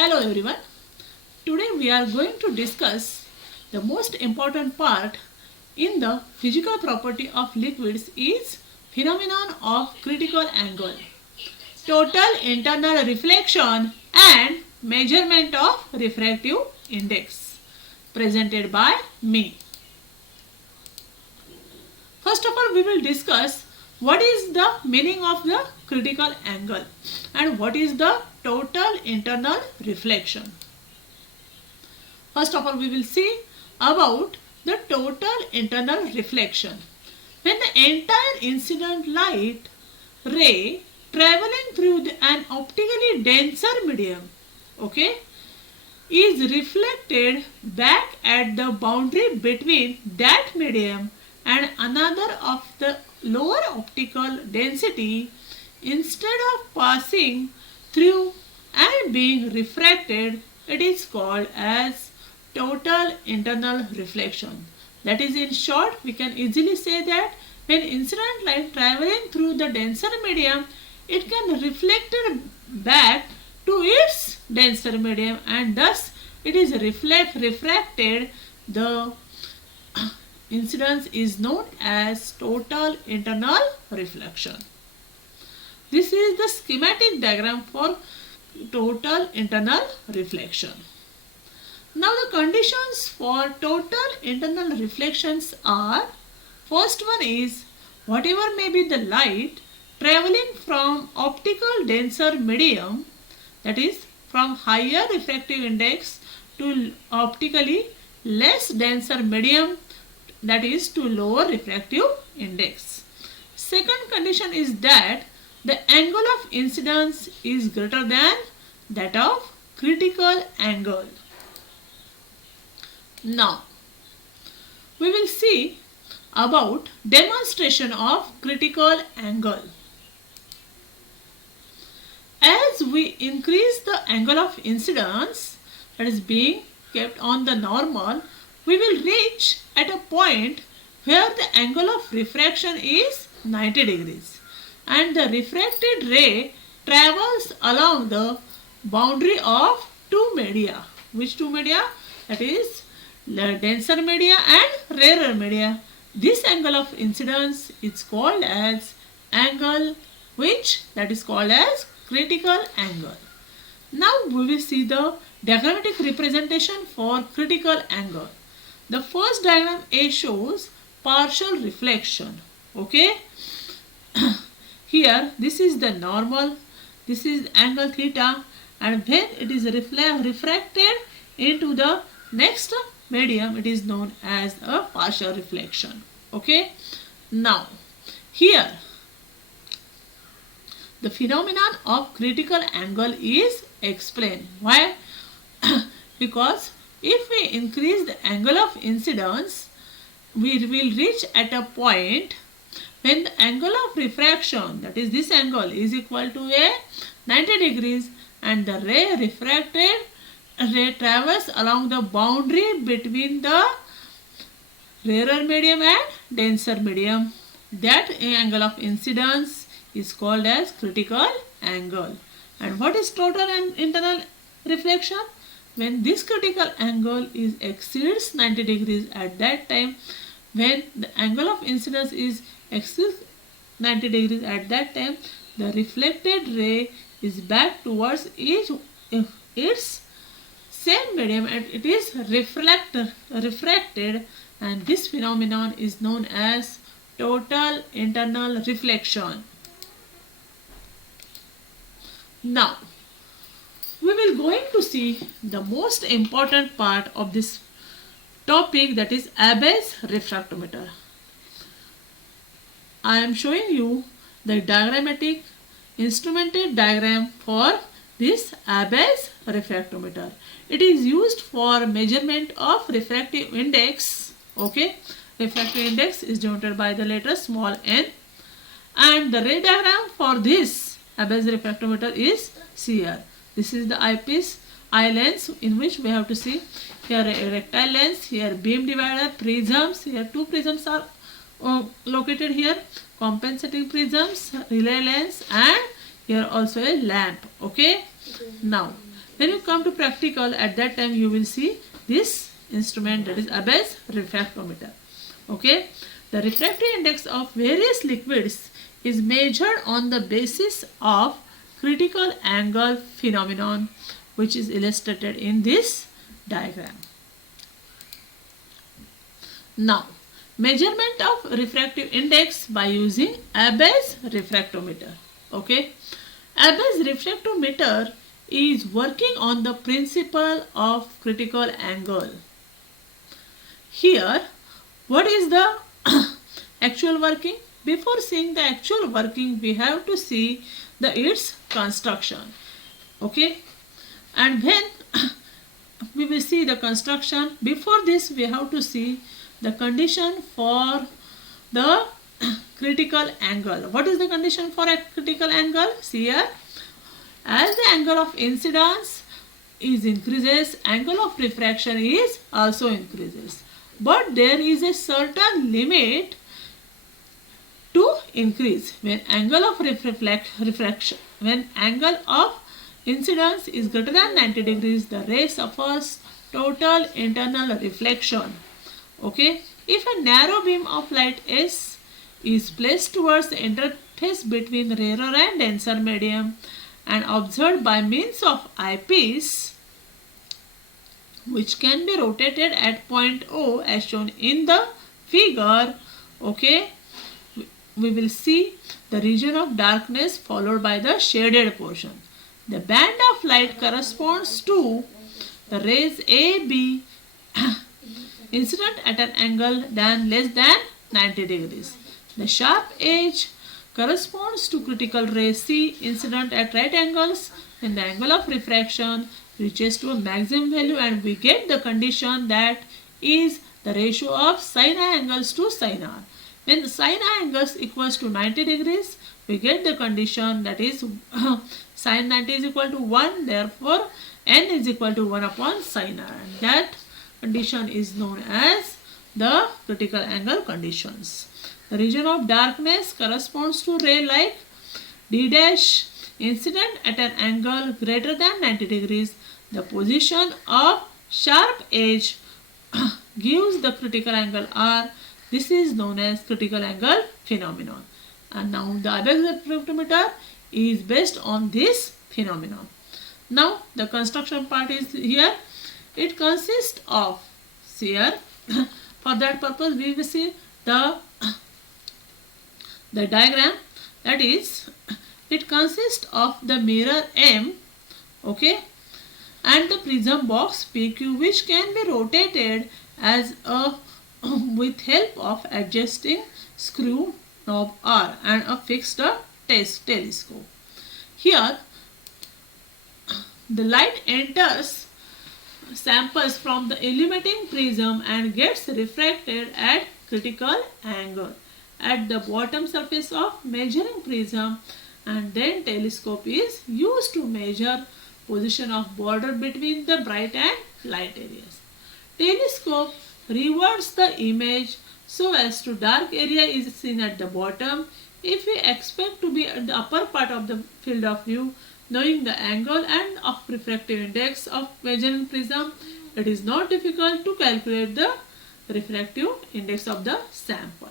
Hello everyone. Today we are going to discuss the most important part in the physical property of liquids is phenomenon of critical angle, total internal reflection and measurement of refractive index presented by me. First of all, we will discuss what is the meaning of the critical angle and what is the total internal reflection. First of all, we will see about the total internal reflection. When the entire incident light ray traveling through an optically denser medium, is reflected back at the boundary between that medium and another of the lower optical density, instead of passing through and being refracted, it is called as total internal reflection. That is, in short, we can easily say that when incident light traveling through the denser medium, it can reflect back to its denser medium and thus it is refracted. The incidence is known as total internal reflection. This is the schematic diagram for total internal reflection. Now the conditions for total internal reflections are, first one is whatever may be the light traveling from optical denser medium, that is from higher refractive index to optically less denser medium, that is to lower refractive index. Second condition is that the angle of incidence is greater than that of critical angle. Now, we will see about demonstration of critical angle. As we increase the angle of incidence, that is being kept on the normal, we will reach at a point where the angle of refraction is 90 degrees and the refracted ray travels along the boundary of two media. Which two media? That is the denser media and rarer media. This angle of incidence is called as angle which that is called as critical angle. Now we will see the diagrammatic representation for critical angle. The first diagram A shows partial reflection. Here this is the normal, this is angle theta, and when it is refracted into the next medium, it is known as a partial reflection. Now here the phenomenon of critical angle is explained. Why? Because if we increase the angle of incidence, we will reach at a point when the angle of refraction, that is this angle, is equal to a 90 degrees and the ray travels along the boundary between the rarer medium and denser medium. That angle of incidence is called as critical angle. And what is total and internal reflection? When this critical angle exceeds 90 degrees, at that time when the angle of incidence is exceeds 90 degrees, at that time the reflected ray is back towards its same medium and it is refracted, and this phenomenon is known as total internal reflection. Now we will going to see the most important part of this topic, that is Abbe's refractometer. I am showing you the diagrammatic instrumented diagram for this Abbe's refractometer. It is used for measurement of refractive index. Refractive index is denoted by the letter small n, and the ray diagram for this Abbe's refractometer is here. This is the eyepiece eye lens, in which we have to see here a rectile lens, here beam divider, prisms, here two prisms are located here, compensating prisms, relay lens, and here also a lamp. Now When you come to practical, at that time you will see this instrument, that is Abbe's refractometer. Okay, the refractive index of various liquids is measured on the basis of critical angle phenomenon, which is illustrated in this diagram. Now, measurement of refractive index by using Abbe's refractometer. Okay, Abbe's refractometer is working on the principle of critical angle. Here, what is the actual working? Before seeing the actual working, we have to see its construction. Okay, and when we will see the construction, before this we have to see the condition for the critical angle. What is the condition for a critical angle? See here, as the angle of incidence is increases, angle of refraction is also increases. But there is a certain limit to increase. When angle of refraction, when angle of incidence is greater than 90 degrees, the ray suffers total internal reflection. Okay, if a narrow beam of light S is placed towards the interface between rarer and denser medium and observed by means of eyepiece, which can be rotated at point O as shown in the figure, okay, we will see the region of darkness followed by the shaded portion. The band of light corresponds to the rays A, B incident at an angle less than 90 degrees. The sharp edge corresponds to critical ray C incident at right angles when the angle of refraction reaches to a maximum value, and we get the condition that is the ratio of sin I angles to sin R. When sin I angles equals to 90 degrees, we get the condition that is sin 90 is equal to 1, therefore n is equal to 1 upon sin R, and that condition is known as the critical angle conditions. The region of darkness corresponds to ray like D dash incident at an angle greater than 90 degrees. The position of sharp edge gives the critical angle R. This is known as critical angle phenomenon. And now the Abbe's refractometer is based on this phenomenon. Now the construction part is here. It consists of, see here, for that purpose we will see the diagram, that is, it consists of the mirror M, okay, and the prism box PQ, which can be rotated as a with help of adjusting screw knob R and a fixed telescope. Here the light enters samples from the illuminating prism and gets refracted at critical angle at the bottom surface of measuring prism, and then telescope is used to measure position of border between the bright and light areas. Telescope reverts the image so as to dark area is seen at the bottom. If we expect to be at the upper part of the field of view, knowing the angle and of refractive index of measuring prism, it is not difficult to calculate the refractive index of the sample.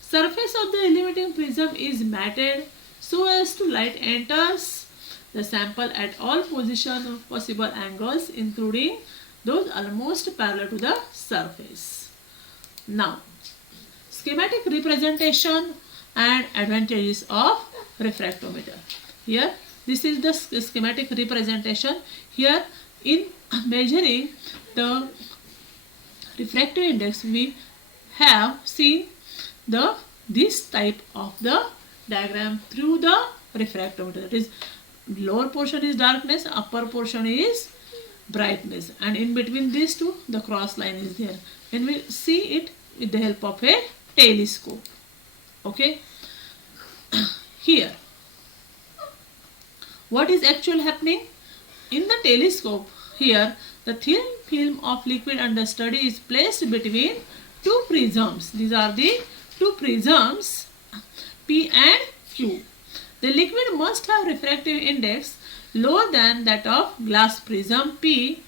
Surface of the illuminating prism is matted so as to light enters the sample at all possible angles, including those almost parallel to the surface. Now, schematic representation and advantages of refractometer. Here, this is the schematic representation. Here, in measuring the refractive index, we have seen this type of the diagram through the refractometer. That is, lower portion is darkness, upper portion is brightness, and in between these two the cross line is there. When we see it with the help of a telescope, okay. Here, what is actually happening in the telescope? Here, the thin film of liquid under study is placed between two prisms. These are the two prisms P and Q. The liquid must have refractive index lower than that of glass prism P,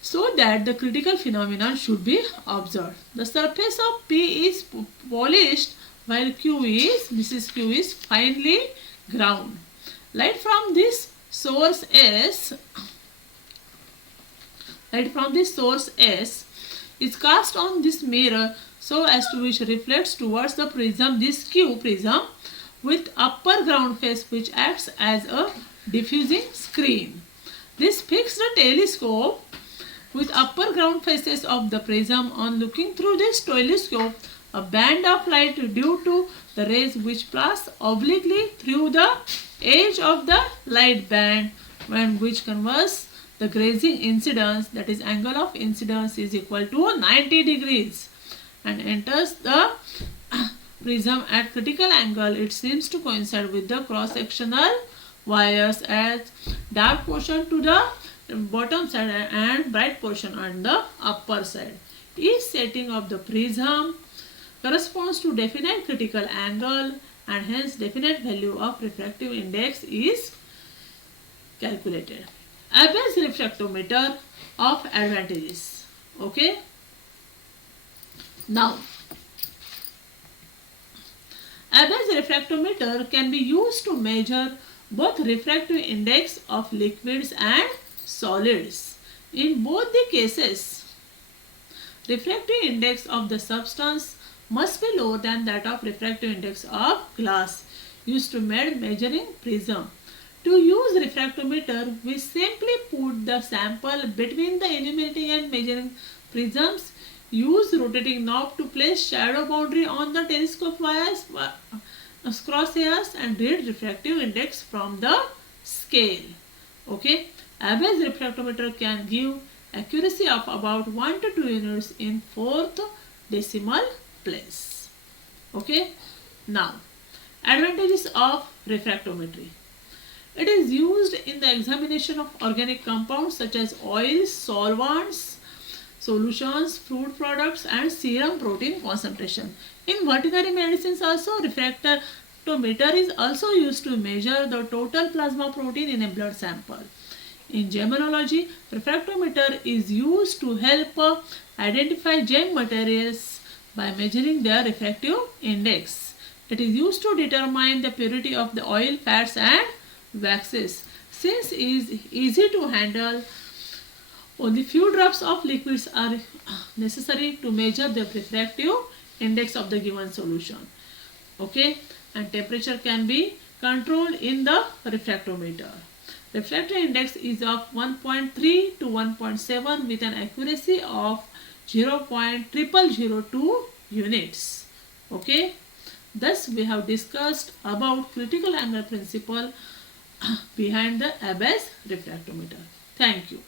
so that the critical phenomenon should be observed. The surface of P is polished while Q is finely ground. Light from this source S is cast on this mirror so as to which reflects towards the prism, this Q prism, with upper ground face which acts as a diffusing screen. This fixed telescope with upper ground faces of the prism, on looking through this telescope, a band of light due to the rays which pass obliquely through the edge of the light band, when which converts the grazing incidence, that is angle of incidence, is equal to 90 degrees and enters the prism at critical angle. It seems to coincide with the cross-sectional wires as dark portion to the bottom side and bright portion on the upper side. Each setting of the prism corresponds to definite critical angle, and hence definite value of refractive index is calculated. Abbe's refractometer of advantages. Okay. Now, Abbe's refractometer can be used to measure both refractive index of liquids and solids. In both the cases, refractive index of the substance must be lower than that of refractive index of glass used to measuring prism. To use refractometer, we simply put the sample between the illuminating and measuring prisms, use rotating knob to place shadow boundary on the telescope wires, crosshairs, and read refractive index from the scale. Okay, Abbe's refractometer can give accuracy of about 1 to 2 units in 4th decimal place. Okay, now advantages of refractometry. It is used in the examination of organic compounds such as oils, solvents, solutions, food products, and serum protein concentration. In veterinary medicines also, refractometer is also used to measure the total plasma protein in a blood sample. In gemology, refractometer is used to help identify gem materials by measuring their refractive index. It is used to determine the purity of the oil, fats, and waxes. Since it is easy to handle, only few drops of liquids are necessary to measure the refractive index of the given solution. Okay, and temperature can be controlled in the refractometer. Refractive index is of 1.3 to 1.7 with an accuracy of 0.0002 units. Okay, thus we have discussed about critical angle principle behind the Abbe's refractometer. Thank you.